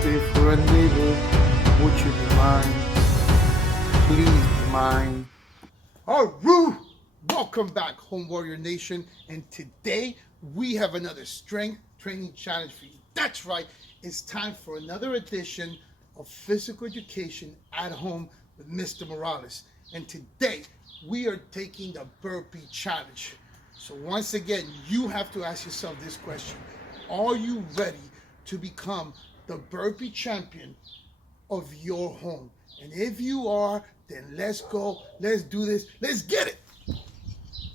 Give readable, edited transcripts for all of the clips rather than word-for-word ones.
burpee for a neighbor. Would you be mine? Please be mine. Alright, welcome back, Home Warrior Nation. And today we have another strength training challenge for you. That's right, it's time for another edition of physical education at home with Mr. Morales. And today we are taking the burpee challenge. So once again, you have to ask yourself this question: are you ready to become the burpee champion of your home? And if you are, then let's go, let's do this, let's get it.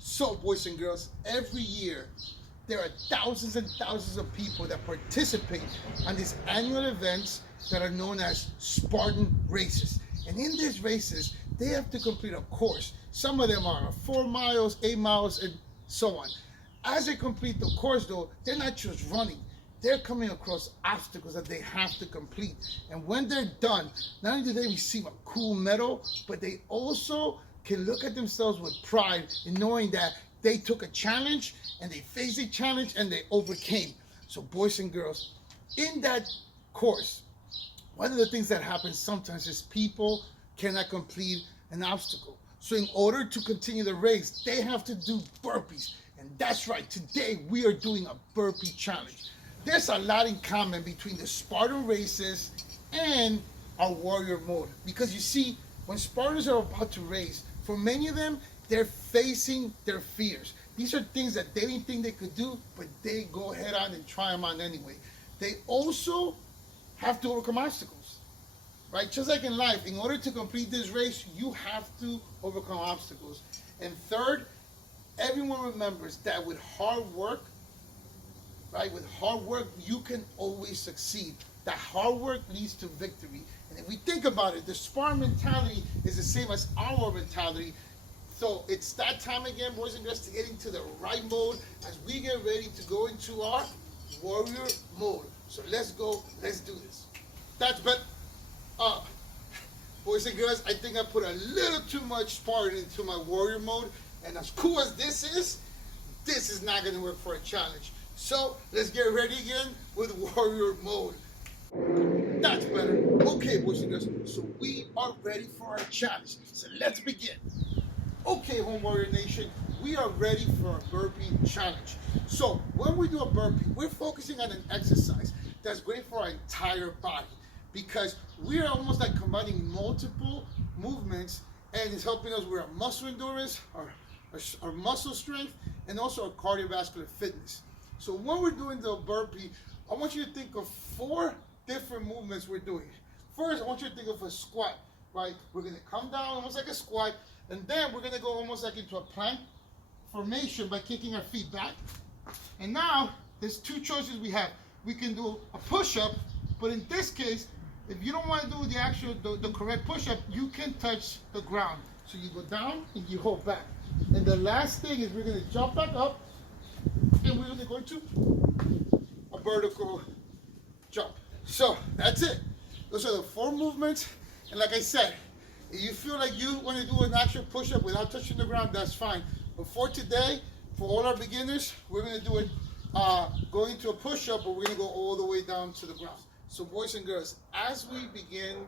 So boys and girls, every year there are thousands and thousands of people that participate on these annual events that are known as Spartan races. And in these races, they have to complete a course. Some of them are 4 miles, 8 miles, and so on. As they complete the course though, they're not just running. They're coming across obstacles that they have to complete. And when they're done, not only do they receive a cool medal, but they also can look at themselves with pride in knowing that they took a challenge and they faced a challenge and they overcame. So boys and girls, in that course, one of the things that happens sometimes is people cannot complete an obstacle. So in order to continue the race, they have to do burpees. And that's right, today we are doing a burpee challenge. There's a lot in common between the Spartan races and our warrior mode. Because you see, when Spartans are about to race, for many of them, they're facing their fears. These are things that they didn't think they could do, but they go head on and try them on anyway. They also have to overcome obstacles, right? Just like in life, in order to complete this race, you have to overcome obstacles. And third, everyone remembers that with hard work, right? With hard work, you can always succeed. That hard work leads to victory. And if we think about it, the Spartan mentality is the same as our mentality. So it's that time again, boys and girls, to get into the right mode as we get ready to go into our warrior mode. So let's go, let's do this. That's but boys and girls, I think I put a little too much Spartan into my warrior mode. And as cool as this is not gonna work for a challenge. So let's get ready again with warrior mode. That's better. Okay, boys and girls, so we are ready for our challenge. So let's begin. Okay, Home Warrior Nation, we are ready for our burpee challenge. So when we do a burpee, we're focusing on an exercise that's great for our entire body, because we are almost like combining multiple movements, and it's helping us with our muscle endurance, our muscle strength, and also our cardiovascular fitness. So when we're doing the burpee, I want you to think of 4 different movements we're doing. First, I want you to think of a squat, right? We're gonna come down almost like a squat, and then we're gonna go almost like into a plank formation by kicking our feet back. And now, there's 2 choices we have. We can do a push-up, but in this case, if you don't want to do the correct push-up, you can touch the ground. So you go down and you hold back. And the last thing is we're gonna jump back up, and we're gonna go into a vertical jump. So that's it. Those are the 4 movements. And like I said, if you feel like you want to do an actual push-up without touching the ground, that's fine. But for today, for all our beginners, we're going to do it going into a push-up, but we're going to go all the way down to the ground. So boys and girls, as we begin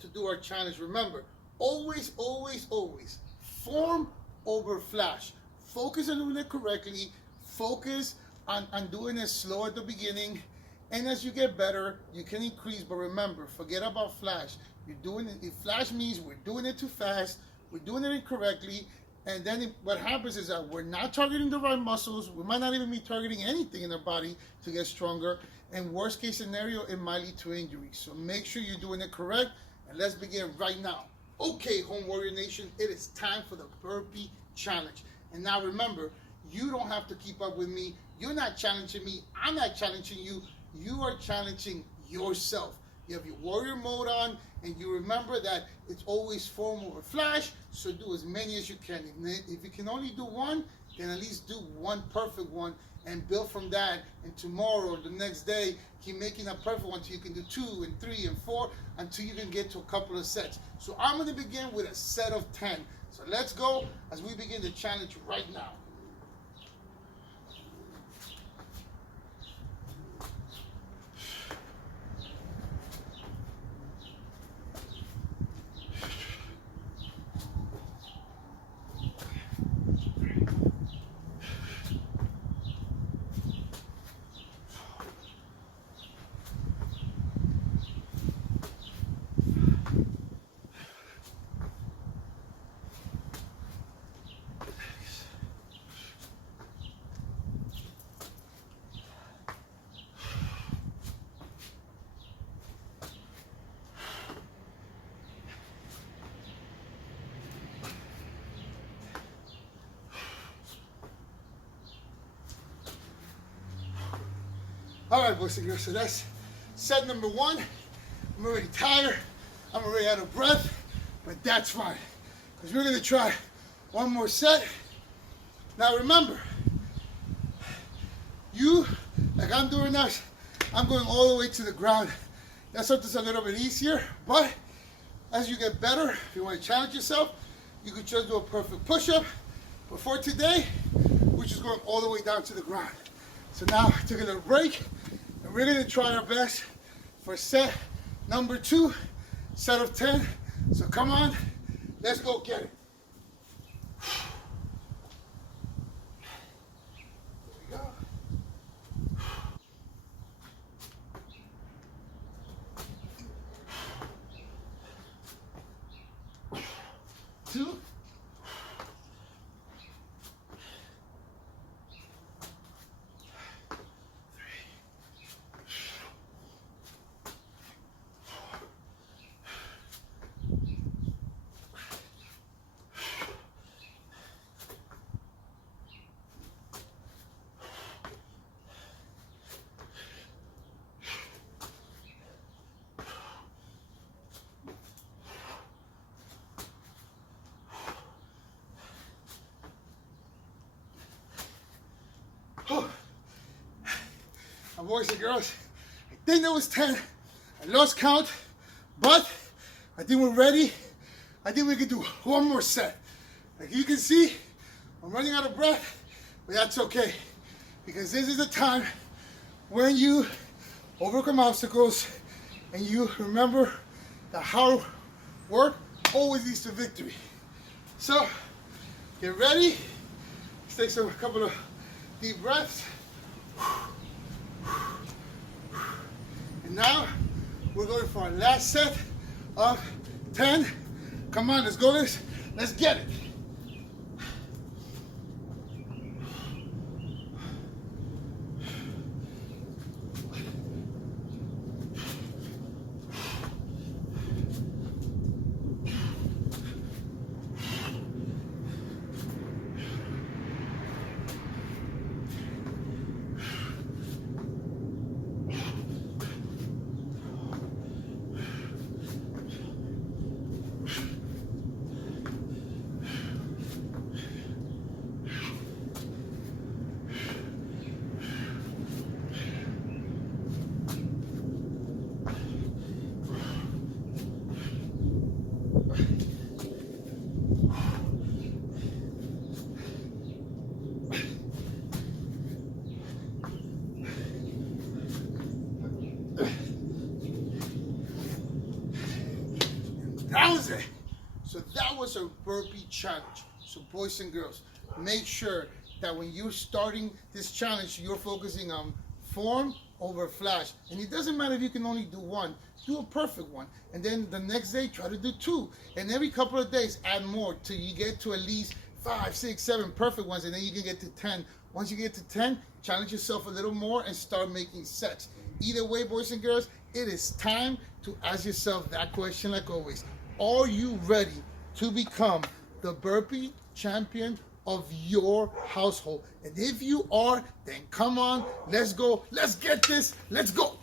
to do our challenge, remember, always, always, always, form over flash. Focus on doing it correctly. Focus on doing it slow at the beginning. And as you get better, you can increase. But remember, forget about flash. You're doing it. If flash means we're doing it too fast, we're doing it incorrectly, and then what happens is that we're not targeting the right muscles. We might not even be targeting anything in our body to get stronger. And worst case scenario, it might lead to injury. So make sure you're doing it correct. And let's begin right now. Okay, Home Warrior Nation, it is time for the burpee challenge. And now remember, you don't have to keep up with me. You're not challenging me. I'm not challenging you. You are challenging yourself. You have your warrior mode on, and you remember that it's always form over flash, so do as many as you can. If you can only do 1, then at least do 1 perfect one and build from that. And tomorrow or the next day, keep making a perfect one until you can do 2 and 3 and 4 until you can get to a couple of sets. So I'm going to begin with a set of 10. So let's go as we begin the challenge right now. All right, boys and girls, so that's set number 1. I'm already tired. I'm already out of breath, but that's fine, because we're gonna try one more set. Now remember, like I'm doing this, I'm going all the way to the ground. That's something that's a little bit easier, but as you get better, if you want to challenge yourself, you could just do a perfect push-up. But for today, we're just going all the way down to the ground. So now I took a little break, and we're gonna try our best for set number 2, set of 10. So come on, let's go get it. There we go. 2. Boys and girls, I think that was 10. I lost count, but I think we're ready. I think we can do one more set. Like you can see, I'm running out of breath, but that's okay, because this is the time when you overcome obstacles and you remember that hard work always leads to victory. So get ready. Let's take a couple of deep breaths. And now we're going for our last set of 10. Come on, let's go this. Let's get it. That was it. So that was a burpee challenge. So boys and girls, make sure that when you're starting this challenge, you're focusing on form over flash. And it doesn't matter if you can only do one, do a perfect one. And then the next day, try to do 2. And every couple of days, add more till you get to at least 5, 6, 7 perfect ones. And then you can get to 10. Once you get to 10, challenge yourself a little more and start making sets. Either way, boys and girls, it is time to ask yourself that question like always. Are you ready to become the burpee champion of your household? And if you are, then come on, let's go. Let's get this. Let's go.